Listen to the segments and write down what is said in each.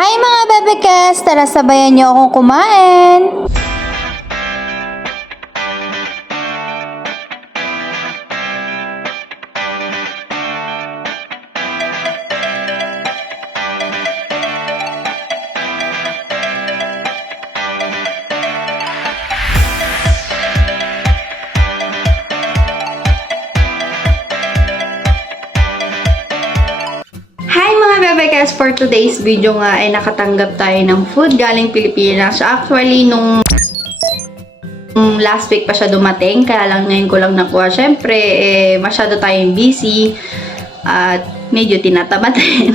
Hi mga bebekes! Tara sabayan niyo akong kumain! Bebekes, for today's video nga ay nakatanggap tayo ng food galing Pilipinas. Actually, nung last week pa siya dumating, kaya lang ngayon ko lang nakuha. Syempre, masyado tayong busy at medyo tinatamad rin.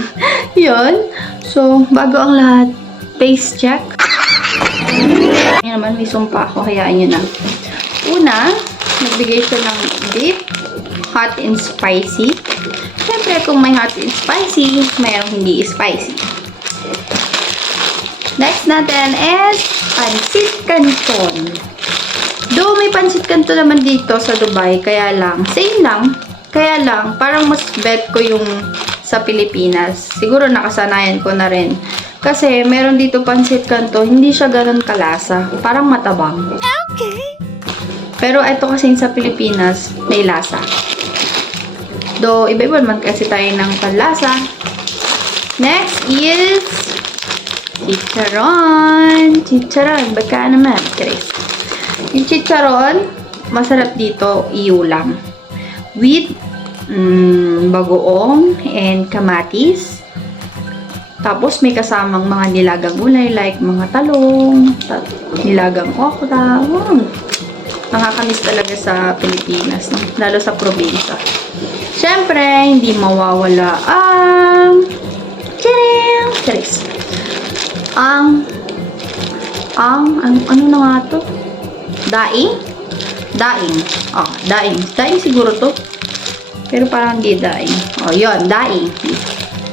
Yun. So, bago ang lahat, taste check. Yan naman, may sumpa ako. Hayaan nyo na. Una, nagbigay siya ng beef, hot and spicy. Siyempre, kung may hot and spicy, mayroong hindi spicy. Next natin is pancit canton. Though may pancit canton naman dito sa Dubai, kaya lang, same lang. Kaya lang, parang mas bet ko yung sa Pilipinas. Siguro nakasanayan ko na rin. Kasi meron dito pancit canton, hindi siya ganun kalasa. Parang matabang. Okay. Pero ito kasi sa Pilipinas, may lasa. Do iba-iba naman kasi tayo ng panlasa. Next is chicharon. Chicharon. Baka naman, Chris. Yung chicharon, masarap dito iulam. With bagoong and kamatis. Tapos may kasamang mga nilagang gulay like mga talong, nilagang okra. Nakakamiss talaga sa Pilipinas, no? Lalo sa probinsya. Siyempre, hindi mawawala ang ano na nga to? Daing? Daing. Oh, daing. Daing siguro to. Pero parang hindi daing. Oh, yun, daing.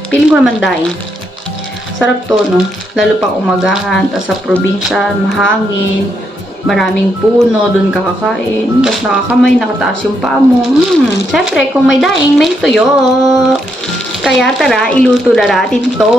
Piling ko naman daing. Sarap to, no? Lalo pang umagahan, tas sa probinsya, mahangin, maraming puno, dun kakakain. Tapos nakakamay, nakataas yung paa mo. Siyempre, kung may daing, may tuyo. Kaya tara, iluto na natin to.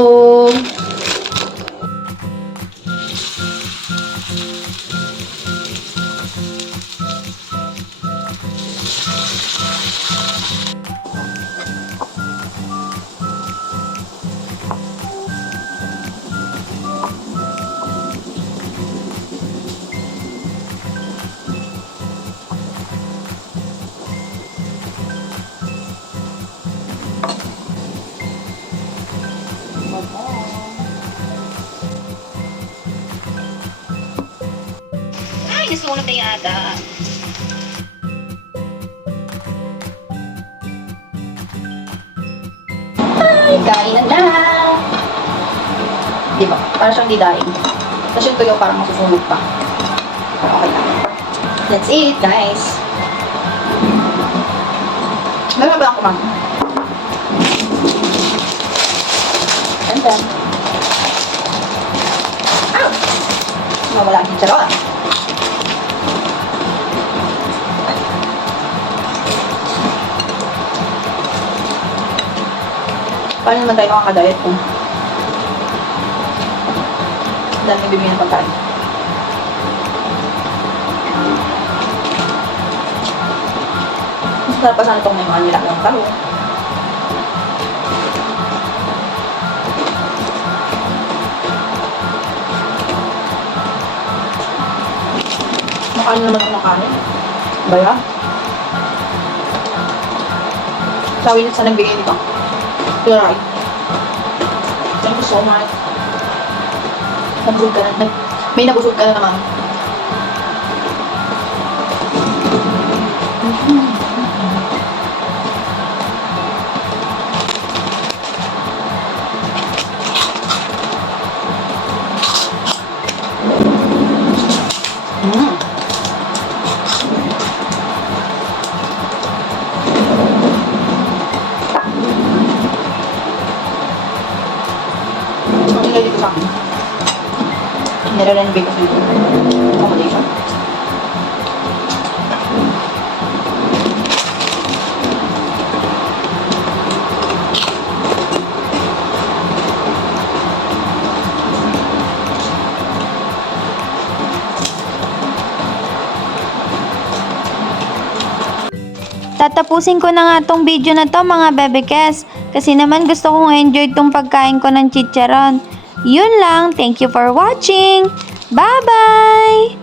Ay, nasunog na yata. Ay, kain na. Diba? Parang siyang didaing. Tapos yung tuyo parang masusunog pa. Okay lang. That's it, guys. Meron ba ako man? Ganda. Ow! Mawala ang chicharon. Paano naman tayo makakadiet kung dami bibigyan ng pagkain? Mas sarap pa sana itong may mga nilagang talong. Makain naman ako ng kanin. Baya? Sabi na sa nagbigay nito. Alright. Thank you so much. Nabusog ka na. May nabusog ka na naman. Dito sa akin. Nire-renovate ko dito. Accommodation. Tatapusin ko na nga tong video na to mga bebekes. Kasi naman gusto kong enjoy tong pagkain ko ng chicharon. Yun lang. Thank you for watching. Bye-bye!